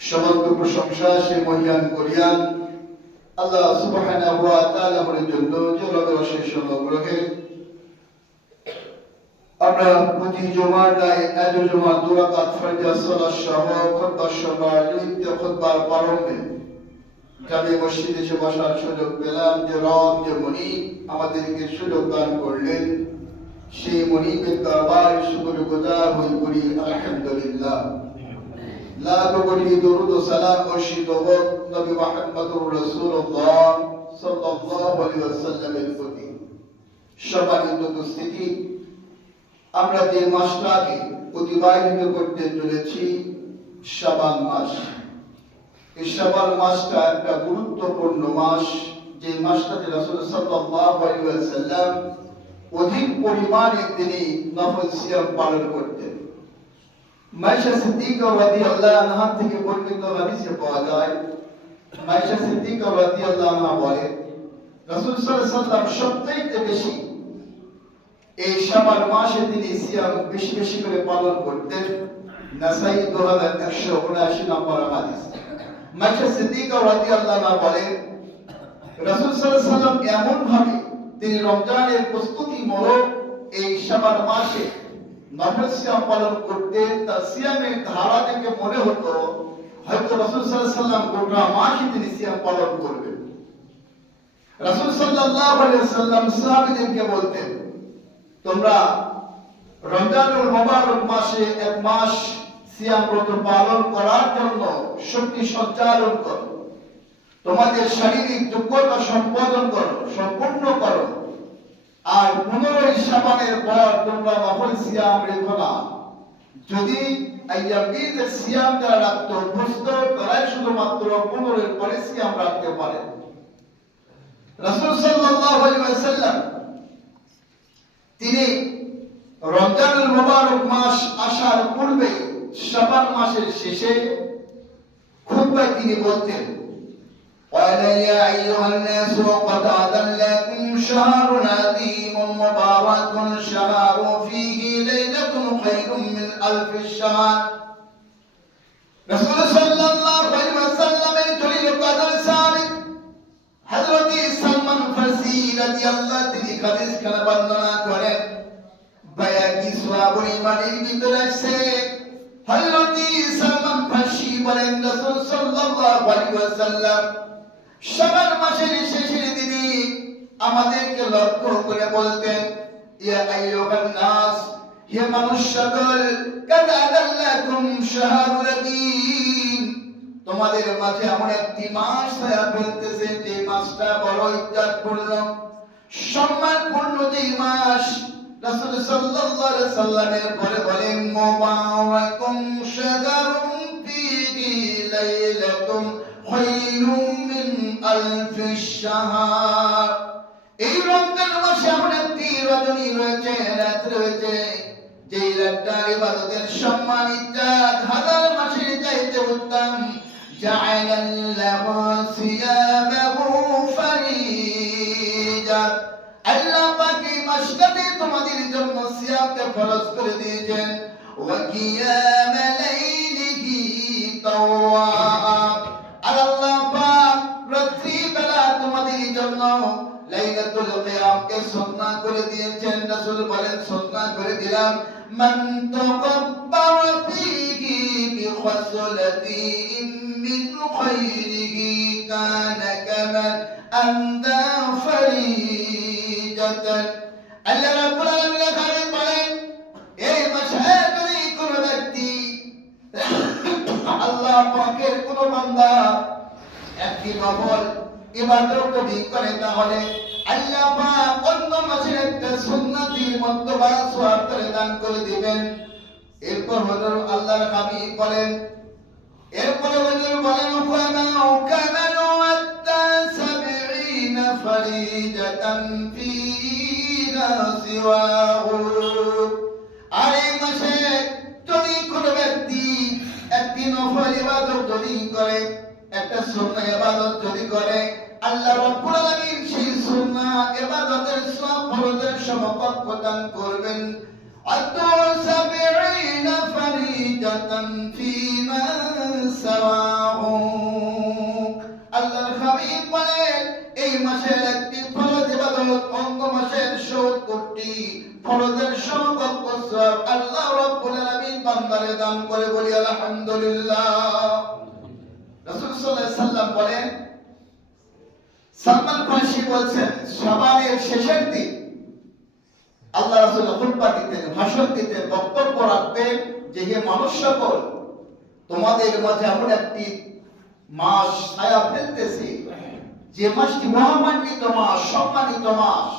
সমস্ত প্রশংসা সে মহিয়ান করিয়ান আল্লাহ সুবহানাহু ওয়া তাআলার জন্য যে রবের অশেষ অনুগ্রহে আমরা প্রতি জুমার ন্যায় এত জুমা দুই রাকাত ফরজ সালাত সহ খুতবা সবার নিত্য খুতবার প্রারম্ভে জামে মসজিদে এসে বসার সুযোগ পেলাম। যে রব যে মুনিব আমাদেরকে সুযোগ দান করলেন, সেই মুনিবের দরবারে শুকরগুজার হই করি আলহামদুলিল্লাহ। লাখ কোটি দরুদ ও সালাম বর্ষিত হোক নবী মুহাম্মদুর রাসূলুল্লাহ সাল্লাল্লাহু আলাইহি ওয়াসাল্লামের প্রতি। সম্মানিত উপস্থিতি, আমরা যে মাসটাকে অতিবাহিত করতে চলেছি শাবান মাস। এই শাবান মাসটা একটা গুরুত্বপূর্ণ মাস, যে মাসটাতে রাসূল সাল্লাল্লাহু আলাইহি ওয়াসাল্লাম অধিক পরিমাণে তিনি নফল সিয়াম পালন করতেন। মাইশা সিদ্দিকা রাদিয়াল্লাহু আনহা থেকে বর্ণিত হাদিসে পাওয়া যায়, মাইশা সিদ্দিকা রাদিয়াল্লাহু আনহা বলেন রাসূল সাল্লাল্লাহু আলাইহি ওয়াসাল্লাম সবচেয়ে বেশি এই শাবান মাসে তিনি সিয়াম বেশি বেশি করে পালন করতেন। নাসাই 2179 নম্বর হাদিস। মাইশা সিদ্দিকা রাদিয়াল্লাহু আনহা বলেন রাসূল সাল্লাল্লাহু আলাইহি ওয়াসাল্লাম এমন ভাবে তিনি রমজানের প্রস্তুতি মূলক এই শাবান মাসে নফল সিয়াম পালন করতেন, তার সিয়ামের ধারা থেকে মনে হতো হয়তো রাসূল সাল্লাল্লাহু আলাইহি ওয়াসাল্লাম গোটা মাসই তিনি সিয়াম পালন করবেন। রাসূল সাল্লাল্লাহু আলাইহি ওয়াসাল্লাম সাহাবীদেরকে বলতেন, তোমরা রমজানুল মুবারক মাসে এক মাস সিয়াম ব্রত পালন করার জন্য শক্তি সঞ্চালন করো, তোমাদের শারীরিক যোগ্যতা সম্পূর্ণ করো, আর 15 শাবানের পর তোমরা নফল সিয়াম রেখো না। যদি আইয়ামীদের সিয়াম যারা রাখতে অভ্যস্ত তারাই শুধুমাত্র 15 পরে সিয়াম রাখতে পারে। রাসূল সাল্লাল্লাহু আলাইহি ওয়াসাল্লাম তিনি রমজানুল মুবারক মাস আসার পূর্বে শাবান মাসের শেষে খুতবায় তিনি বলতেন, قال يا أيها الناس قد أضلكم شهر عظيم مبارك شهر فيه ليلة خير من ألف الشهر। رسول صلى الله عليه وسلم جليل القدر সাহাবী হযরত সালমান ফারসি রাদিয়াল্লাহু তিনি হাদিস খানা বর্ণনা করেন, বায়াকি সাহাবীর ইমানের ভিতরে আছে হযরত সালমান ফারসি বলেন রাসূল সাল্লাল্লাহু আলাইহি ওয়াসাল্লাম শাবান মাসের শেষের দিনে আমাদেরকে লক্ষ্য করে বলতেন, ইয়া আইয়ুহান নাস, হে মানুষ সকল, কাদ আদাল্লাকুম শাহরুল আযীম, তোমাদের মাঝে এমন একটি মাস ছায়া ফেলতেছে যে মাসটা বড় ইজ্জতপূর্ণ সম্মানপূর্ণ যে মাস। রাসূল সাল্লাল্লাহু আলাইহি ওয়াসাল্লামের পরে বলেন, মুবারাকুম শাহরুন ফীহি লাইলাতুন খায়রুম মিন আলফিশ শাহর। এই রমজান মাসে এমন একটি রজনী রয়েছে, রাত রয়েছে, যে রাতটার ইবাদতের সম্মান ইজ্জত হাজার মাসের চাইতে উত্তম। জাআলাল্লাহু সিয়ামাহু ফরিজা, আল্লাহ পাক এই মাসটাতে তোমাদের জন্য সিয়ামকে ফরজ করে দিয়েছেন। ওয়া কিয়াম লাইলিহি তাওয়াব, আল্লাহ পাক রাত্রি বেলা তোমাদের জন্য লাইলাতুল কিয়ামকে সুন্নাহ করে দিয়েছেন। রাসূল বলেন, সুন্নাহ করে দিলাম, মান তাকাব্বারা ফীহি বিখাসলাতিন মিন খায়রিহি কানা কামান আন্দা ফরিজাতান। আল্লাহ রাব্বুল আলামিন বলেন, এই মাসে যদি কোনো ব্যক্তি আল্লাহ পাকের কোন বান্দা একটি নফল ইবাদত যদি করে, তাহলে আল্লাহ পাক অন্য মাসের একটা সুন্নতির মর্তবা সওয়াব করে দান করে দিবেন। এরপর হযরত আল্লাহর হাবিব বলেন, এরপরে হযরত বলেন, ওয়ামাউ কামালু আত্তা 70 ফরিজাতান ফিহা সিওয়াহু। আর এই মাসে যদি কোনো ব্যক্তি একটি নফল ইবাদত যদি করে, একটা সুন্নাহ ইবাদত যদি করে, আল্লাহ রাব্বুল আলামিন সেই সুন্নাহ ইবাদতের সওয়াব ফরজের সমকক্ষ দান করবেন। আত্তা 70 ফরিজাতান ফিমা সাওয়া আলহামদুলিল্লাহ। রাসূল সাল্লাল্লাহু আলাইহি সাল্লাম বলেন, সালমান ফারসি বলছেন, শাবানের শেষের দিন আল্লাহ রাসূল খুতবা দিতেন, ভাষণ দিতেন, বক্তব্য রাখতেন যে হে মানুষ সকল, তোমাদের মাঝে এমন একটি মাস ছায়া ফেলতেছে যে মাসটি মহামান্বিত মাস, সম্মানিত মাস।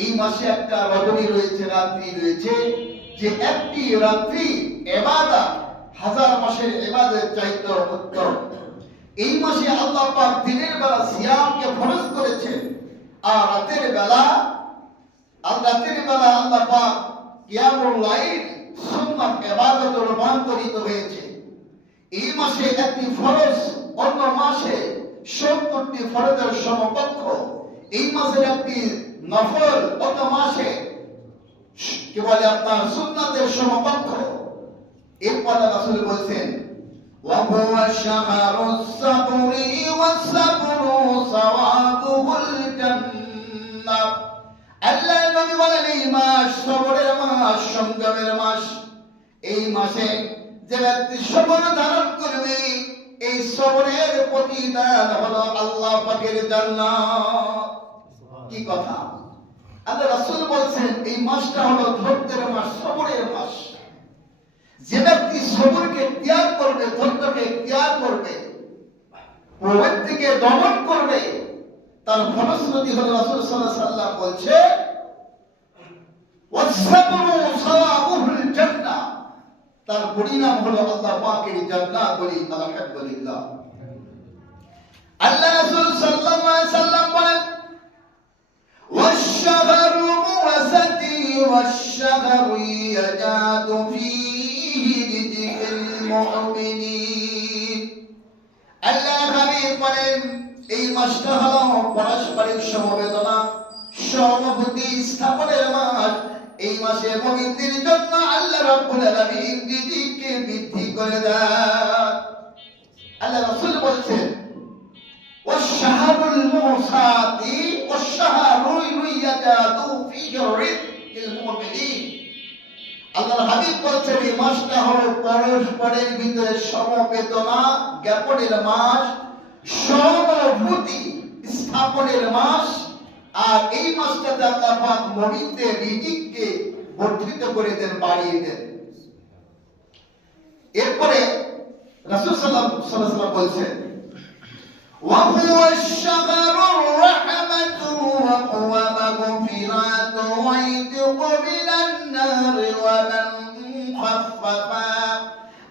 এই মাসে একটা রজনী রয়েছে, রাত্রি রয়েছে, যে একটি রাত্রি ইবাদত হাজার মাসের ইবাদতের চাইতে উত্তম। এই মাসে আল্লাহ পাক দিনের বেলা সিয়ামকে ফরজ করেছেন, আর রাতের বেলা আল্লাহ পাক কিয়ামুল লাইল সুন্নাত ইবাদতে রূপান্তরিত হয়েছে। এই মাসে একটি ফরজ অন্য মাসে 70টি ফরজের সমকক্ষ। এই মাসের একটি নফল অন্য মাসে কি বলে আপনার সুন্নাতের সমকক্ষ। এরপর রাসূল বলেছেন, ওয়া হুয়া শাহরুস সাবরি ওয়াস সাবরু সাওয়াতুল জান্নাহ। আল্লাহ নবী বলেন, এই মাস সবরের মাস, সংযমের মাস। এই মাসে যে ব্যক্তি সবর ধারণ করবে, এই সবরের প্রতিদান হলো আল্লাহ পাকের জান্নাত। কি কথা! আল্লাহ রাসূল বলেন, এই মাসটা হলো ধৈর্যের মাস, সবরের মাস। যে ব্যক্তি সবরকে ত্যাগ করবে, ধৈর্যকে ত্যাগ করবে, প্রবৃত্তিকে দমন করবে, তার ফলশ্রুতি হলো রাসূল সাল্লাল্লাহু আলাইহি সাল্লাম বলছে, ওয়াসসাবরু সাওয়াবুল জান্নাহ, তার পরিণাম হলো আল্লাহ পাকের জান্নাত। বলি আলহামদুলিল্লাহ। আল্লাহ রাসূল সাল্লাল্লাহু আলাইহি সাল্লাম বলেন, ওয়াশ-শাহরু মুওয়াসাতি ওয়াশ-শাহরু ইয়াজাদু ফীহি লিযিকিল মুমিনিন। আল্লাহ হাবিব বলেন, এই মাসটা হলো পারস্পরিক সমবেদনা, সহানুভূতি স্থাপনের মাস। এই মাসে মুমিনদের জন্য আল্লাহ রাব্বুল আলামিন রিজিককে বৃদ্ধি করে দেন। আল্লাহ রাসূল বলেছেন, ওয়াশ-শাহরুল মুওয়াসাতি ওয়াশ-শাহরু ইয়াজাদু ফীহি রিজকিল মুমিনিন। আল্লাহর হাবিব বলেছেন, এই মাসটা হলো পরস্পরের ভিতরে সমবেদনা জ্ঞাপনের মাস, সহানুভূতি স্থাপনের মাস। আর এই মাসটাতে আল্লাহ পাক মুমিনদের রিজিককে বর্ধিত করে দেন, বাড়িয়ে দেন। এরপরে রাসূল সাল্লাল্লাহু আলাইহি ওয়াসাল্লাম বলেছেন, ওয়া হুয়া আশ-শাহরুর রাহমাতু ওয়া হুয়া মাগফিরাতু ওয়া ইতকু মিনান নার ওয়া মান খাফফাফা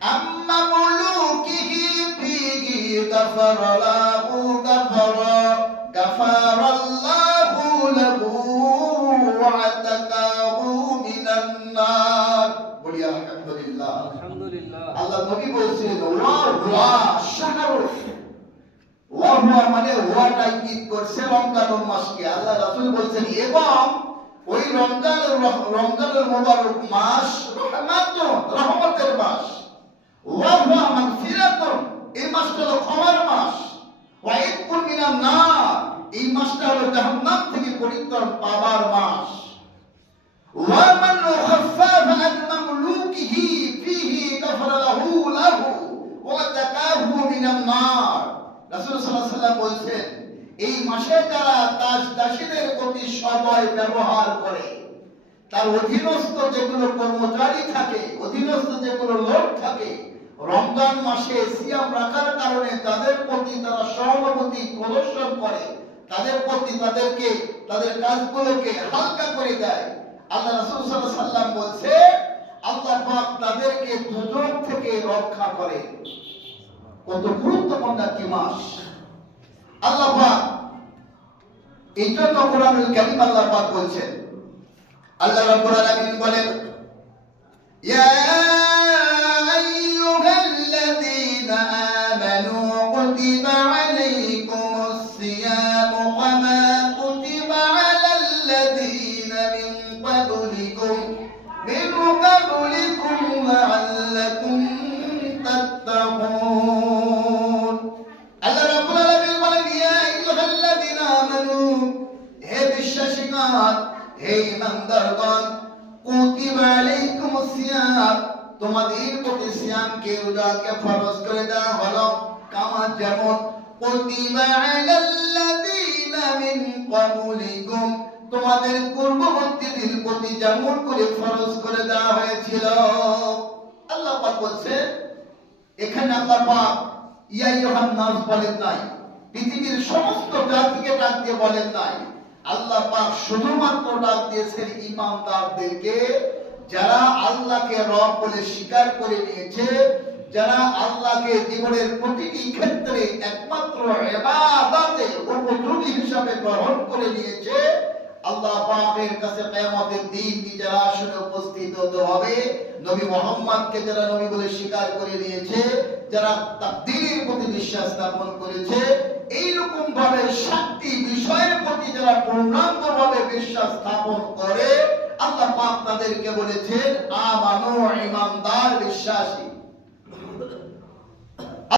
amma mulukihi fihi ghafara lahu ghafara Allahu lahu wa ataqahu minan nar। বলি আলহামদুলিল্লাহ। আলহামদুলিল্লাহ। আল্লাহ নবী বলেছেন, ওয়া হুয়া শাহরু, ওয়া হুয়া মানে ওয়াটা ইঙ্গিত করছে রমজানুল মাসকে। আল্লাহ রাসূল বলেছেন, এবং ওই রমজানুল মুবারক মাস রহমতের মাস। ওয়া হুয়া মাগফিরাতুন, এই মাসটা হলো ক্ষমার মাস। ওয়া ইতকুন মিনান নার, এই মাসটা হলো জাহান্নাম থেকে পরিত্রাণ পাবার মাস। ওয়া মান খাফফাফা আন মামলুকিহি ফীহি গাফারা লাহু ওয়া তাকাহু মিনান নার। রাসূল সাল্লাল্লাহু আলাইহি ওয়াসাল্লাম বলেছেন, এই মাসে যারা দাসীদের প্রতি সদয় ব্যবহার করে, তার অধীনস্থ যেগুলো কর্মচারী থাকে, অধীনস্থ যেগুলো লোক থাকে, রমজান মাসে সিয়াম রাখার কারণে তাদের প্রতি তারা সহানুভূতি প্রদর্শন করে, তাদের প্রতি তাদেরকে তাদের কাজগুলোকে হালকা করে দেয়। আল্লাহ রাসূল সাল্লাল্লাহু আলাইহি ওয়াসাল্লাম বলছে, আল্লাহ পাক তাদেরকে দুজক থেকে রক্ষা করে। কত গুরুত্বপূর্ণ একটি মাস! আল্লাহ পাক এই জন্য কোরআনুল কারীম আল্লাহ পাক বলছেন, আল্লাহ রাব্বুল আলামিন বলেন, ইয়া আইয়ুহাল্লাযীনা আমানু কুতিবা আলাইকুমুস সিয়ামু কামা কুতিবা আলাল লাযীনা মিন ক্বাবলিকুম লাআল্লাকুম তাত্তাকুন। আল্লাহ রাব্বুল আলামিন বলেন, ইয়া আইয়ুহাল্লাযীনা আমানু, হে বিশ্বাসীগণ, হে ঈমানদারগণ, কুতিবা আলাইকুমুস সিয়াম, তোমাদের প্রতি প্রতি সিয়ামকে রোজাকে ফরজ করে দেওয়া হলো কামা যেমন কুতিবা আলাল্লাযীনা মিন ক্বাবলিকুম তোমাদের পূর্ববর্তীদের প্রতি যেমন করে ফরজ করে দেওয়া হয়েছিল। আল্লাহ পাক বলছেন এখানে আল্লাহ পাক ইয়া আইয়ুহান নাস বলেন নাই, পৃথিবীর সমস্ত জাতিকে ডাক দিয়ে বলেন নাই। আল্লাহ পাক শুধুমাত্র ডাক দিয়েছেন ঈমানদারদেরকে, যারা আল্লাহকে রব বলে স্বীকার করে নিয়েছে, যারা আল্লাহকে জীবনের প্রতিটি ক্ষেত্রে একমাত্র ইবাদতের উপযোগী হিসাবে গ্রহণ করে নিয়েছে। আল্লাহ পাকের কাছে কিয়ামতের দিন যারা আসলে উপস্থিত হতে হবে, নবী মুহাম্মদকে যারা নবী বলে স্বীকার করে নিয়েছে, যারা তাকদীরের প্রতি বিশ্বাস স্থাপন করেছে, এই রকম ভাবে সাতটি বিষয়ের প্রতি যারা পূর্ণাঙ্গভাবে বিশ্বাস স্থাপন করে, আল্লাহ পাক তাদেরকে বলেছেন আমানু, ঈমানদার, বিশ্বাসী।